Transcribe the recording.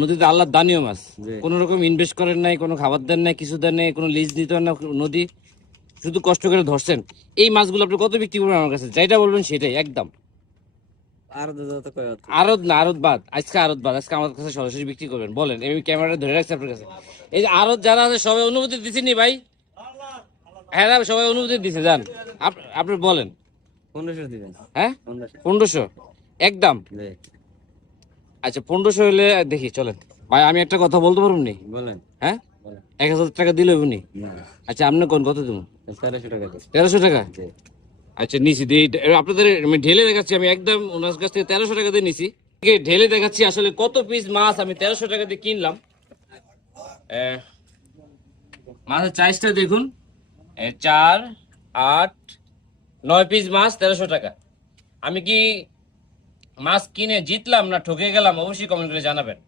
নদীতে আল্লাহর দানীয় মাছ, কোনো রকম ইনভেস্ট করেন নাই, কোনো খাবার দেন নাই, কিছু দেন নাই, কোনো লিজ নিতে না নদী, শুধু কষ্ট করে ধরছেন। এই মাছগুলো আপনি কত বিক্রি করবেন আমার কাছে? যেটা বলবেন সেটাই একদম। আরত না, আরত বাদ, আজকে আরত বাদ, আজকে আমার কাছে সরাসরি বিক্রি করবেন। বলেন, আমি ক্যামেরাটা ধরে রাখছি আপনার কাছে। এই যে আরত যারা আছে সবাই অনুমতি দিচ্ছেন ভাই? হ্যাঁ সবাই অনুমতি দিচ্ছে, যান আপনি বলেন। 1500 দিবেন? হ্যাঁ 1500 একদম। আচ্ছা 1500 হলে দেখি, চলেন ভাই। আমি একটা কথা বলতে পারবো নি? বলেন। হ্যাঁ 1000 টাকা দিলে উনি। আচ্ছা আপনি কোন কত দেবো? 1300 টাকা। 1300 টাকা? আচ্ছা নিছি দিয়ে আপনাদের আমি ঢেলে দেখাচ্ছি। আমি একদম ওনার কাছ থেকে 1300 টাকা দিয়ে নিছি। ঢেলে দেখাচ্ছি আসলে কত পিস মাছ আমি 1300 টাকা দিয়ে কিনলাম। মাছের চাইজটা দেখুন, 4 8 9 পিস মাছ 1300 টাকা। আমি কি মাছ কিনে জিতলাম না ঠকে গেলাম? অবশ্যই কমেন্ট করে জানাবেন।